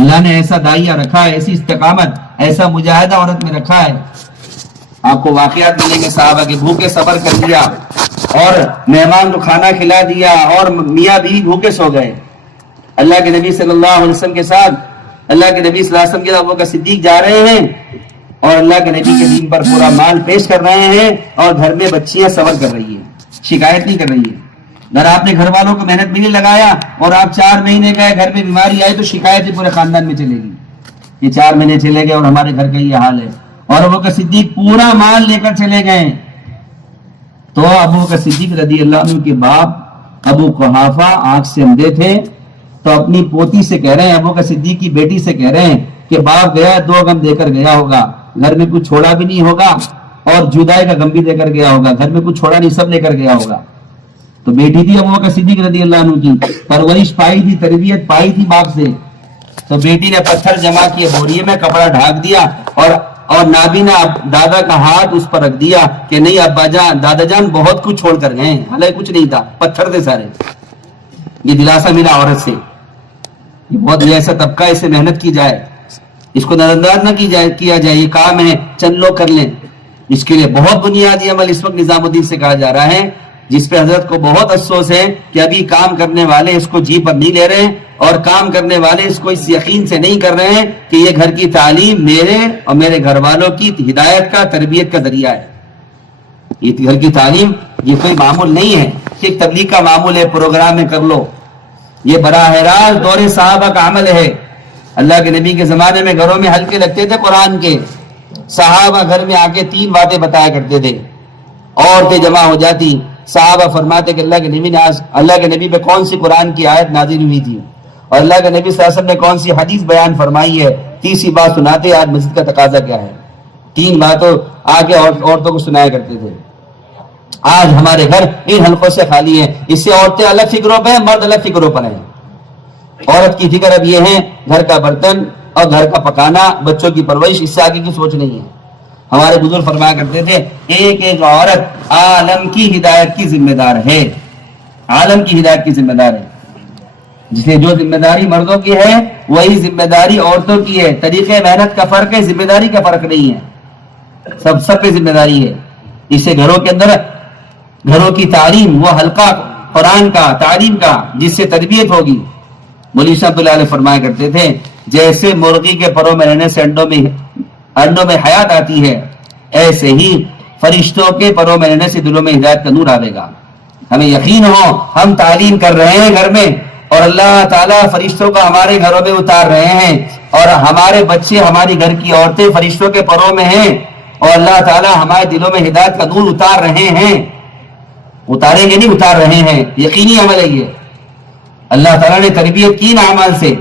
اللہ نے ایسا داعیہ رکھا ہے، ایسی استقامت، ایسا مجاہدہ عورت میں رکھا ہے. آپ کو واقعات ملیں گے صحابہ کے، بھوکے صبر کر لیا اور مہمان کو کھانا کھلا دیا اور میاں بیوی بھوکے سو گئے. اللہ کے نبی صلی اللہ علیہ وسلم کے ساتھ، اللہ کے نبی صلی اللہ علیہ وسلم کے ابو بکر صدیق جا رہے ہیں اور اللہ کے نبی کے دین پر پورا مال پیش کر رہے ہیں اور گھر میں بچیاں صبر کر رہی ہیں، شکایت نہیں کر رہی ہیں. اگر آپ نے گھر والوں کو محنت بھی نہیں لگایا اور آپ 4 مہینے گئے، گھر میں بیماری آئی تو شکایت ہی پورے خاندان میں چلے گی. یہ 4 مہینے چلے گئے اور ہمارے گھر کا یہ حال ہے. اور ابو بکر صدیق پورا مال لے کر چلے گئے. تو ابو بکر صدیق رضی اللہ عنہ کے باپ ابو قحافہ آنکھ سے اندھے تھے، تو اپنی پوتی سے کہہ رہے ہیں، ابو بکر صدیق کی بیٹی سے کہہ رہے ہیں کہ باپ گیا 2 غم دے کر گیا ہوگا، گھر میں کچھ چھوڑا بھی نہیں ہوگا اور جدائی کا غم بھی دے کر گیا ہوگا، گھر میں کچھ چھوڑا نہیں، سب لے کر گیا ہوگا. تو بیٹی تھی ابو بکر صدیق رضی اللہ عنہ کی، پرورش پائی تھی، تربیت پائی تھی باپ سے. تو بیٹی نے پتھر جمع کیے، بوریے میں کپڑا ڈھانک دیا اور نابینا دادا کا ہاتھ اس پر رکھ دیا کہ نہیں ابا جان، دادا جان بہت کچھ چھوڑ کر گئے، حالانکہ کچھ نہیں تھا، پتھر تھے سارے. یہ دلاسا ملا عورت سے. یہ بہت ایسا طبقہ، اسے محنت کی جائے، اس کو نظر انداز نہ کیا جائے. یہ کام ہے چند لوگ کر لیں. اس کے لیے بہت بنیادی عمل اس وقت نظام الدین سے کہا جا رہا ہے، جس پہ حضرت کو بہت افسوس ہے کہ ابھی کام کرنے والے اس کو جی پر نہیں لے رہے، اور کام کرنے والے اس کو اس یقین سے نہیں کر رہے ہیں کہ یہ گھر کی تعلیم میرے اور میرے گھر والوں کی ہدایت کا، تربیت کا ذریعہ ہے. یہ گھر کی تعلیم یہ کوئی معمول نہیں ہے کہ ایک تبلیغ کا معمول ہے، پروگرام میں کر لو. یہ براہ راست دور صحابہ کا عمل ہے. اللہ کے نبی کے زمانے میں گھروں میں حلقے لگتے تھے قرآن کے. صحابہ گھر میں آ کے 3 باتیں بتایا کرتے تھے. عورتیں جمع ہو جاتی، صحابہ فرماتے کہ اللہ کے نبی نے آج اللہ کے نبی پہ کون سی قرآن کی آیت نازل ہوئی تھی اور اللہ کے نبی صلی اللہ علیہ وسلم نے کون سی حدیث بیان فرمائی ہے. تیسری بات سناتے آج مسجد کا تقاضا کیا ہے. 3 باتوں آگے عورتوں کو سنایا کرتے تھے. آج ہمارے گھر ان حلقوں سے خالی ہیں. اس سے عورتیں الگ فکروں پہ ہیں، مرد الگ فکروں پر ہیں. عورت کی فکر اب یہ ہے گھر کا برتن اور گھر کا پکانا، بچوں کی پرورش، اس سے آگے کی سوچ نہیں ہے. ہمارے بزرگ فرمایا کرتے تھے ایک ایک عورت عالم کی ہدایت کی ذمہ دار ہے، عالم کی ہدایت کی ذمہ دار ہے. جس لیے جو ذمہ داری مردوں کی ہے وہی ذمہ داری عورتوں کی ہے. طریقے محنت کا فرق ہے، ذمہ داری کا فرق نہیں ہے. سب پہ ذمہ داری ہے. اس سے گھروں کے اندر گھروں کی تعلیم، وہ حلقہ قرآن کا، تعلیم کا، جس سے تربیت ہوگی. مولوی صاحب اللہ علیہ فرمایا کرتے تھے جیسے مرغی کے پروں میں رہنے سے انڈوں میں حیات آتی ہے، ایسے ہی فرشتوں کے پروں میں رہنے سے دلوں میں ہدایت کا نور آئے گا. ہمیں یقین ہو ہم تعلیم کر رہے ہیں گھر میں، اور اللہ تعالیٰ فرشتوں کا ہمارے گھروں میں اتار رہے ہیں، اور ہمارے بچے، ہماری گھر کی عورتیں فرشتوں کے پروں میں ہیں، اور اللہ تعالیٰ ہمارے دلوں میں ہدایت کا نور اتار رہے ہیں. اتاریں گے نہیں، اتار رہے ہیں. یقینی عمل ہے یہ. اللہ تعالیٰ نے تربیت کی نا اعمال سے،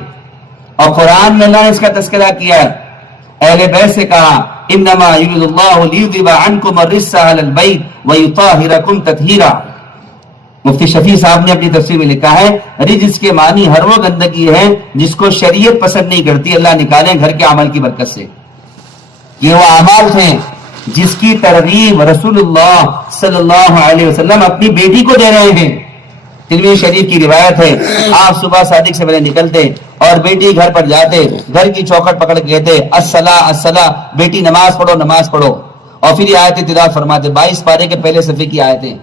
اور قرآن میں اللہ نے اس کا تذکرہ کیا. اہل بیت سے کہا انما یرید اللہ لیذھب عنکم الرجس اہل البیت ویطہرکم تطہیرا. مفتی شفیع صاحب نے اپنی تفسیر میں لکھا ہے رجس کے معنی ہر وہ گندگی ہے جس کو شریعت پسند نہیں کرتی، اللہ نکالے گھر کے عمل کی برکت سے. یہ وہ اعمال ہیں جس کی ترغیب رسول اللہ صلی اللہ علیہ وسلم اپنی بیٹی کو دے رہے ہیں. ترمذی شریف کی روایت ہے، آپ صبح صادق سے پہلے نکلتے اور بیٹی گھر پر جاتے، گھر کی چوکھٹ پکڑ کے کہتے الصلاۃ الصلاۃ، بیٹی نماز پڑھو نماز پڑھو. اور پھر یہ آیتیں تلاوت فرماتے، 22 پارے کے پہلے صفحے کی آیتیں.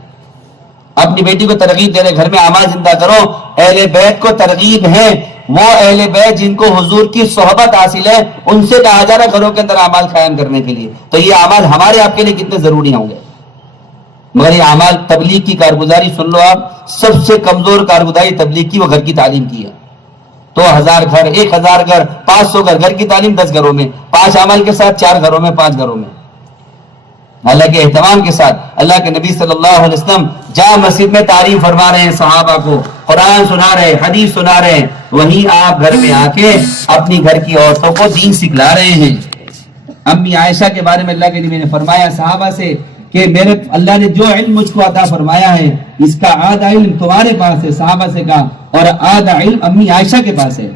اپنی بیٹی کو ترغیب دے رہے گھر میں اعمال زندہ کرو. اہل بیت کو ترغیب ہے، وہ اہل بیت جن کو حضور کی صحبت حاصل ہے، ان سے کہا جا رہا گھروں کے اندر اعمال قائم کرنے کے لیے. تو یہ اعمال ہمارے آپ کے لیے کتنے ضروری ہوں گے. مگر یہ اعمال تبلیغ کی کارگزاری سن لو آپ، سب سے کمزور کارگزاری تبلیغ کی وہ گھر کی تعلیم کی ہے. تو 1000 گھر، 1000 گھر، 500 گھر، گھر کی تعلیم 10 گھروں میں، 5 اعمال کے ساتھ 4 گھروں میں، 5 گھروں میں. اللہ کے اہتمام کے ساتھ اللہ کے نبی صلی اللہ علیہ وسلم جامع مسجد میں تعلیم فرما رہے ہیں، صحابہ کو قرآن سنا رہے ہیں، حدیث سنا رہے ہیں. وہیں آپ گھر میں آ کے اپنی گھر کی عورتوں کو دین سکھلا رہے ہیں. امی عائشہ کے بارے میں اللہ کے نبی نے فرمایا صحابہ سے کہ میرے اللہ نے جو علم مجھ کو عطا فرمایا ہے اس کا آدھا علم تمہارے پاس ہے، صحابہ سے کہا، اور آدھا علم امی عائشہ کے پاس ہے.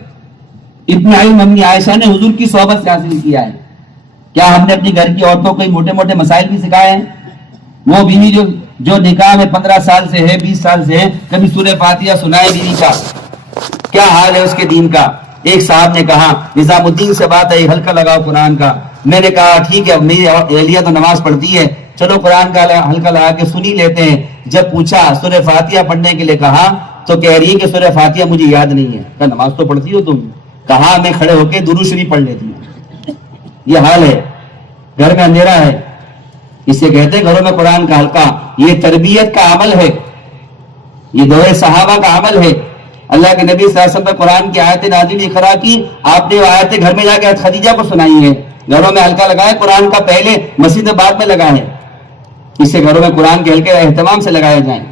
اتنا علم امی عائشہ نے حضور کی صحبت سے حاصل کیا ہے. کیا ہم نے اپنی گھر کی عورتوں کو موٹے موٹے مسائل بھی سکھائے ہیں؟ وہ بیوی جو نکاح میں 15 سال سے ہے، 20 سال سے ہے، کبھی سورہ فاتحہ سنائے بیوی کا، کیا حال ہے اس کے دین کا؟ ایک صاحب نے کہا نظام الدین سے بات ہے ہلکا لگاؤ قرآن کا. میں نے کہا ٹھیک ہے, میری اہلیہ تو نماز پڑھتی ہے, چلو قرآن کا ہلکا لگا کے سنی لیتے ہیں. جب پوچھا سورہ فاتحہ پڑھنے کے لیے کہا تو کہہ رہی ہے کہ سورہ فاتحہ مجھے یاد نہیں ہے. کہا نماز تو پڑھتی ہو تم؟ کہا میں کھڑے ہو کے درود شریف پڑھ لیتی ہوں. یہ حال ہے, گھر میں اندھیرا ہے, اسے کہتے ہیں گھروں میں قرآن کا حلقہ. یہ تربیت کا عمل ہے, یہ دور صحابہ کا عمل ہے. اللہ کے نبی صلی اللہ علیہ وسلم پر قرآن کی آیتیں نازل اقرا کی, آپ نے وہ آیتیں گھر میں جا کے خدیجہ کو سنائی ہیں. گھروں میں حلقہ لگائے قرآن کا, پہلے مسجد میں بعد میں لگائے. اس سے گھروں میں قرآن کے حلقے اہتمام سے لگائے جائیں.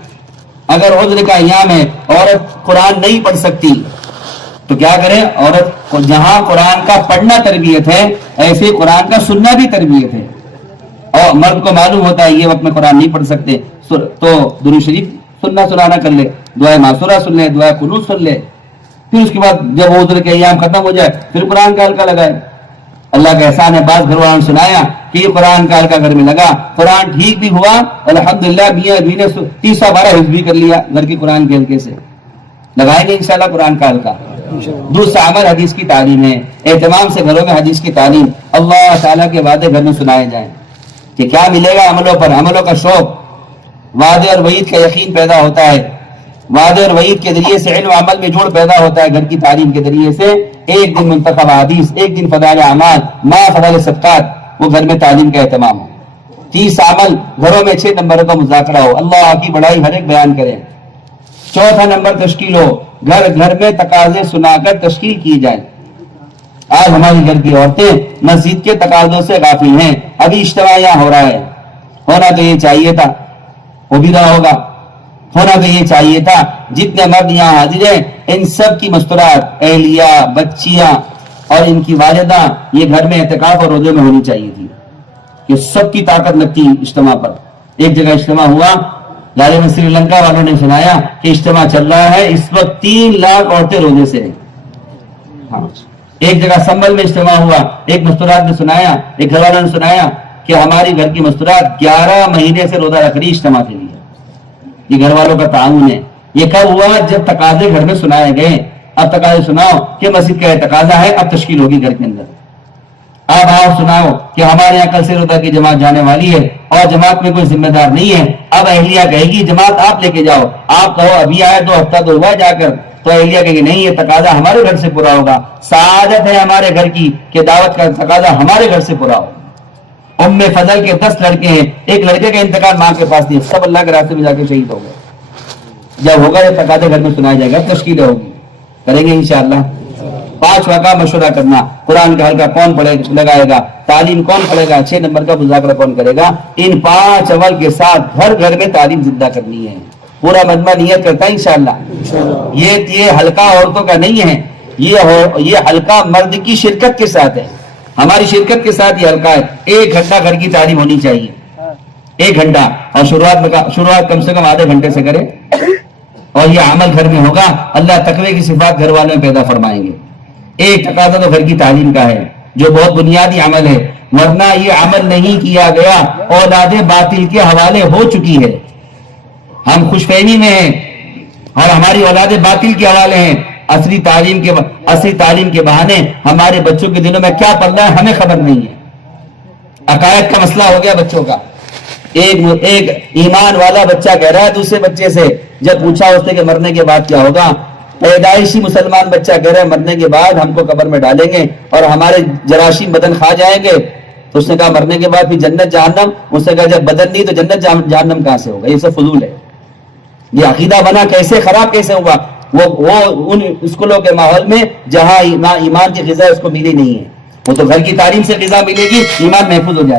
اگر عذر کا ایام ہے, عورت قرآن نہیں پڑھ سکتی تو کیا کرے؟ عورت جہاں قرآن کا پڑھنا تربیت ہے, ایسے قرآن کا سننا بھی تربیت ہے. اور مرد کو معلوم ہوتا ہے یہ وقت میں قرآن نہیں پڑھ سکتے تو درود شریف سننا سنانا کر لے, دعائے معصورہ سن لے, دعائے قنوت سن لے. پھر اس کے بعد جب عذر کے ایام ختم ہو جائے پھر قرآن کا حلقہ لگائے. اللہ کا احسان ہے, بعض گھر والوں نے سنایا کہ یہ قرآن کا حلقہ گھر میں لگا, قرآن ٹھیک بھی ہوا الحمدللہ. میاں بھی نے 312 حفظ بھی کر لیا گھر کی قرآن کے حلقے سے. لگائیں گے انشاءاللہ قرآن کا حلقہ. دوسرا عمل حدیث کی تعلیم ہے. اہتمام سے گھروں میں حدیث کی تعلیم, اللہ تعالیٰ کے وعدے گھر میں سنائے جائیں کہ کیا ملے گا عملوں پر, عملوں کا شوق, وعدے اور وعید کا یقین پیدا ہوتا ہے. وعدے اور وعید کے ذریعے سے علم و عمل میں جوڑ پیدا ہوتا ہے. گھر کی تعلیم کے ذریعے سے ایک دن منتخب حدیث, ایک دن فضائل اعمال, ما فضائل صدقات, وہ گھر میں تعلیم کا اہتمام ہو. 30 عمل گھروں میں 6 نمبروں کا مذاکرہ ہو, اللہ کی بڑائی ہر ایک بیان کریں. چوتھا نمبر تشکیل ہو, گھر گھر میں تقاضے سنا کر تشکیل کی جائے. آج ہماری گھر کی عورتیں مسجد کے تقاضوں سے غافل ہیں. ابھی اجتماع یہاں ہو رہا ہے, ہونا تو یہ چاہیے تھا, ہو بھی رہا ہوگا, ہونا تو یہ چاہیے تھا. جتنے مرد یہاں حاضر ہیں ان سب کی مستورات, اہلیہ, بچیاں اور ان کی والدہ یہ گھر میں اعتکاف اور روزے میں ہونی چاہیے تھی. کہ سب کی طاقت لگتی اجتماع پر. ایک جگہ اجتماع ہوا, غالباً سری لنکا والوں نے سنایا کہ اجتماع چل رہا ہے اس وقت 3 لاکھ عورتیں روزے سے ہیں. ہاں, ایک جگہ سنبل میں اجتماع ہوا, ایک مستورات نے سنایا, ایک گھر والوں نے سنایا کہ ہماری گھر کی مستورات 11 مہینے سے روزہ رکھ رہی اجتماع کے لیے. یہ گھر والوں کا تعاون ہے. یہ کب ہوا؟ جب تقاضے گھر میں سنائے گئے. اب تقاضے سناؤ کہ مسجد کا تقاضا ہے, اب تشکیل ہوگی گھر کے اندر. اب آپ سناؤ کہ ہمارے یہاں کل سے روزہ کی جماعت جانے والی ہے اور جماعت میں کوئی ذمہ دار نہیں ہے. اب اہلیہ کہے گی جماعت آپ لے کے جاؤ. آپ کہو ابھی آئے 2 ہفتہ تو ہوا جا کر, تو اہلیہ کہے گی نہیں یہ تقاضا ہمارے گھر سے پورا ہوگا. سعادت ہے ہمارے گھر کی کہ دعوت کا تقاضا ہمارے گھر سے پورا ہو. ام فضل کے 10 لڑکے ہیں, ایک لڑکے کا انتقال ماں کے پاس نہیں, سب اللہ کے راستے میں جا کے شہید ہو گئے. جب ہوگا یہ تقاضے گھر میں سنایا جائے گا, تشکیل ہوگی, کریں گے انشاءاللہ. 5 کا مشورہ کرنا, قرآن کا حلقہ کون لگائے گا, تعلیم کون پڑھے گا, 6 نمبر کا مذاکرہ کون کرے گا. ان 5 عمل کے ساتھ گھر گھر میں تعلیم زندہ کرنی ہے. پورا مجمع نیت کرتا ہے انشاءاللہ. یہ حلقہ عورتوں کا نہیں ہے, یہ حلقہ مرد کی شرکت کے ساتھ ہے. ہماری شرکت کے ساتھ یہ حلقہ ہے. 1 گھنٹہ گھر کی تعلیم ہونی چاہیے, 1 گھنٹہ, اور شروعات کم سے کم آدھے گھنٹے سے کرے, اور یہ عمل گھر میں ہوگا. اللہ تقوی کی صفات گھر والوں میں پیدا فرمائیں گے. ایک تقاضا تو گھر کی تعلیم کا ہے جو بہت بنیادی عمل ہے, ورنہ یہ عمل نہیں کیا گیا اولاد باطل کے حوالے ہو چکی ہے. ہم خوش فہمی میں ہیں اور ہماری اولاد باطل کے حوالے ہیں. اصلی تعلیم کے بہانے ہمارے بچوں کے دلوں میں کیا پڑ رہا ہے ہمیں خبر نہیں ہے. عقائد کا مسئلہ ہو گیا بچوں کا. ایک ایمان والا بچہ کہہ رہا ہے دوسرے بچے سے, جب پوچھا اس نے کہ مرنے کے بعد کیا ہوگا, پیدائشی مسلمان بچہ کہہ رہا ہے مرنے کے بعد ہم کو قبر میں ڈالیں گے اور ہمارے جراثیم بدن کھا جائیں گے. تو اس نے کہا مرنے کے بعد پھر جنت جہنم. اس نے کہا جب بدن نہیں تو جنت جہنم کہاں سے ہوگا؟ یہ سب فضول ہے. یہ عقیدہ بنا کیسے, خراب کیسے ہوا؟ وہ ان اسکولوں کے ماحول میں جہاں ایمان کی غذا اس کو ملی نہیں ہے. وہ تو گھر کی تعلیم سے غذا ملے گی, ایمان محفوظ ہو جائے.